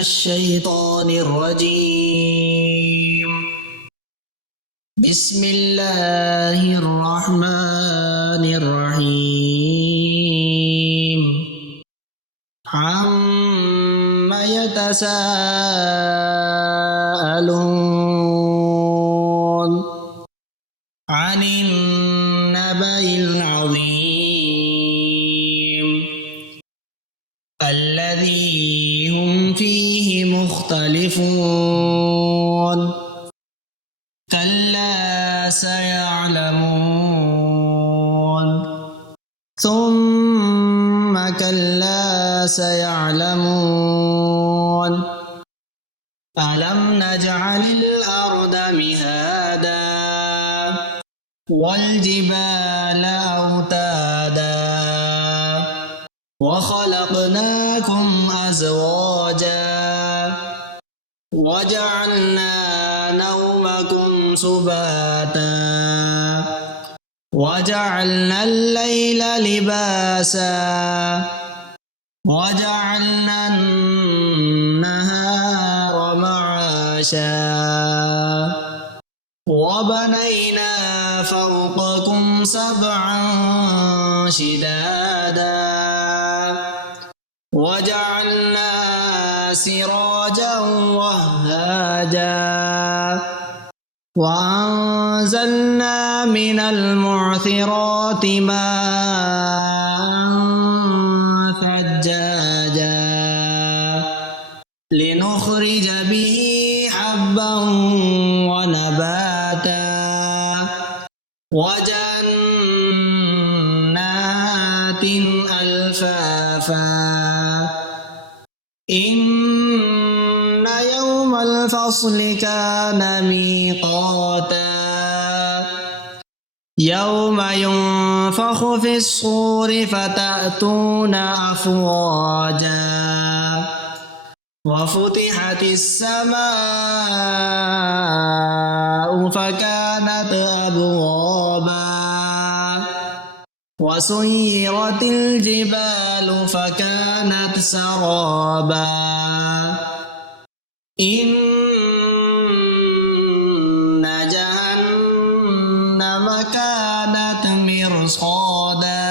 الشيطان الرجيم. بسم الله الرحمن الرحيم. عَمَّ يتساءلون عن النبأ العظيم الذي هم فيه مختلفون كلا سيعلمون ثم كلا سيعلمون ألم نجعل الأرض مهادا والجبال أوتادا وخلقناكم أزواجا وجعلنا نومكم سباتا وجعلنا الليل لباسا وجعلنا النهار معاشا وبنينا فوقكم سبعا شدادا وجعلنا سراجا وهاجا وأنزلنا من المعثرات ماء ثجاجا لنخرج به حبا ونباتا وجنات ألفافا إن يوم الفصل كان ميقاتا يوم ينفخ في الصور فتأتون أفواجا وفتحت السماء فكانت أبوابا وسيرت الجبال فكانت سرابا إن جهنم كانت مرصادا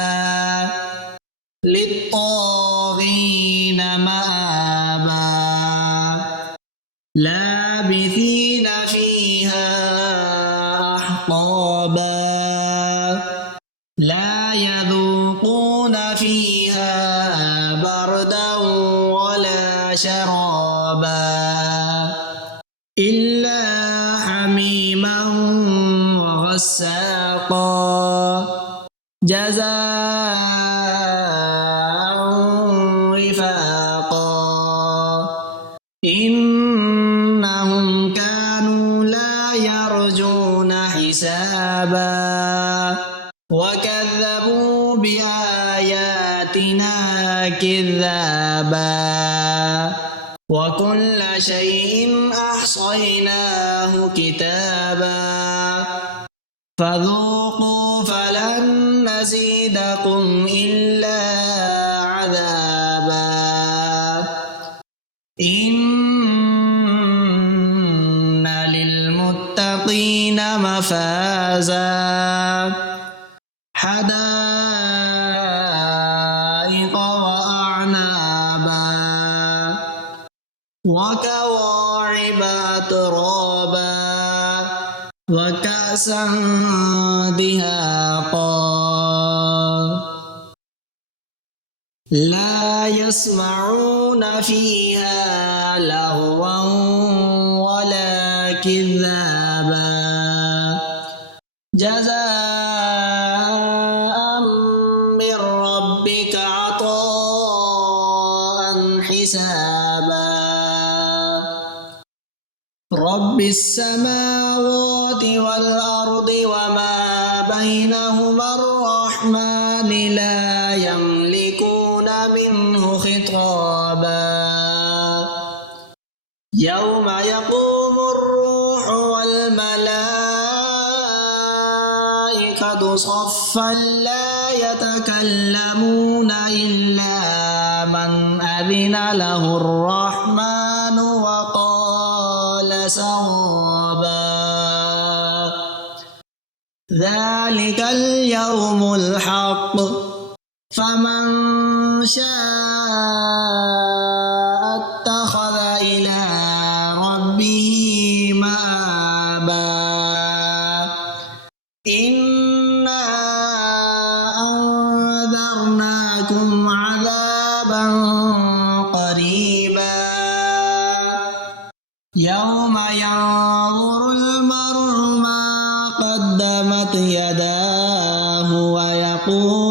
للطاغين مآبا لابثين فيها أحقابا لا يذوقون فيها بردا ولا شرابا إلا حميما وغساقا جزاء وفاقا إنهم كانوا لا يرجون حسابا وكذبوا بآياتنا كذابا وكل شيء أحصيناه كتابا فذوقوا فلن نزيدكم إلا عذابا إن للمتقين مفازا حدائق وأعنابا وكواعب أترابا وكأسا دهاقا لا يسمعون فيها لغوا ولا كذابا جزاء من ربك عطاء حسابا رب السماوات والأرض وما بينهما الرحمن لا يملكون منه خطابا يوم يقوم الروح والملائكة صفا لا يتكلمون إلا من أذن له الرحمن وقال صوابا. ذلك اليوم الحق فمن شاء اتخذ إلى ربه مآبا. إنا أنذرناكم عذابا قريبا يوم ينظر المرء ما قدمت يداه ويقول